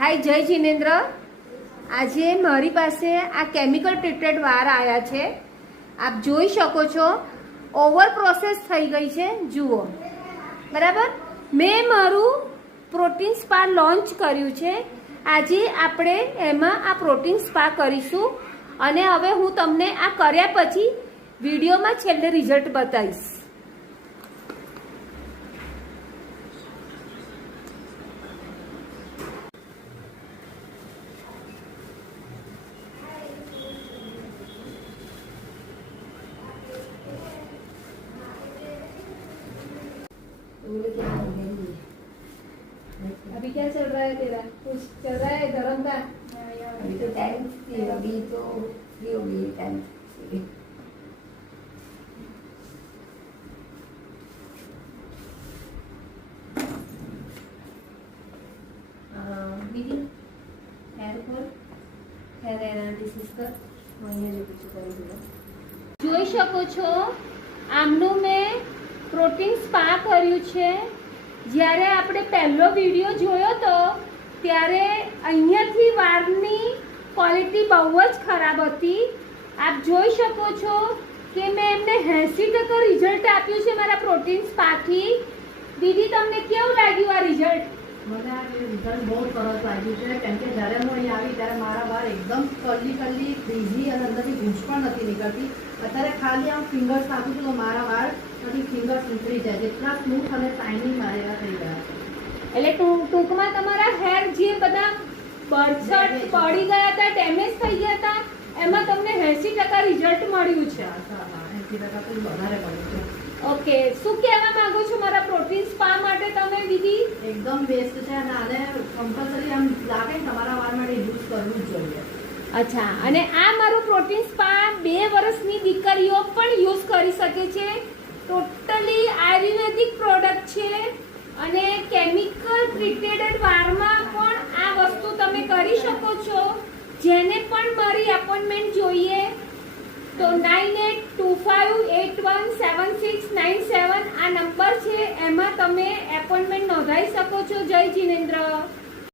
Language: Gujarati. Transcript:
हाय जय जिनेन्द्र। आज मारी पासे आ केमिकल ट्रीटेड वार आया छे। आप जोई शको छो ओवर प्रोसेस थई गई छे। जुओ बराबर। मैं मारू प्रोटीन स्पा लॉन्च कर्यु छे। आजे आपणे एमां आ प्रोटीन स्पा करीशुं अने हवे हूँ तमने आ कर्या पछी विडियो में छेल्ले रिजल्ट बताईश। अभी क्या चल रहा है तेरा? कुछ चल रहा है धर्म का? अभी तो टाइम थी, अभी तो फ्री हो गई टाइम। दीदी हेयर फॉल हेयर एनालिसिस कर મને જે પૂછું કરી દો। જોઈ શકો છો આમનું મેં પ્રોટીન સ્પા કર્યું છે। જ્યારે આપણે પહેલો વિડિયો જોયો તો ત્યારે અહીંયાથી વાળની ક્વોલિટી બહુ જ ખરાબ હતી। આપ જોઈ શકો છો કે મેં એમને 80% રિઝલ્ટ આપ્યું છે મારા પ્રોટીન સ્પાથી। દીદી તમને કેવું લાગ્યું આ રિઝલ્ટ? મને આ રિઝલ્ટ બહુ સરસ લાગ્યું છે, કેમ કે જ્યારે હું અહીં આવી ત્યારે મારા વાળ એકદમ કરલી ફ્રીઝી અને અંદરથી ગૂંચ પણ નથી નીકળતી। અત્યારે ખાલી આમ ફિંગર્સ નાખું છું તો મારા વાળ બધી ફિંગર્સ નીકળી જાય, જેટલા સ્મૂથ અને શાઇનિંગ મારા થઈ ગયા છે। એટલે ટૂંકમાં તમારા હેર જે બધા બરછટ પડી ગયા હતા, ડેમેજ થઈ ગયા હતા, એમાં તમને 80% રિઝલ્ટ મળ્યું છે। 80% તો વધારે મળ્યું છે। ઓકે, શું કહેવા માંગો છો મારા પ્રોટીન સ્પા માટે તમે દીદી? એકદમ બેસ્ટ છે અને આને કમ્પલસરી આમ લાગે ને તમારા વાળ માટે યુઝ કરવું જ જોઈએ। અચ્છા, અને આ મારું પ્રોટીન સ્પા 2 વર્ષની દીકરીઓ પણ યુઝ કરી શકે છે। ટોટલી આયુર્વેદિક પ્રોડક્ટ છે અને કેમિકલ ટ્રીટેડ વાળમાં પણ આ વસ્તુ તમે કરી શકો છો। જેને પણ મારી એપોઇન્ટમેન્ટ જોઈએ તો 9825817697 આ નંબર છે, એમાં તમે એપોઇન્ટમેન્ટ નોંધાઈ શકો છો। જય જિનેન્દ્ર।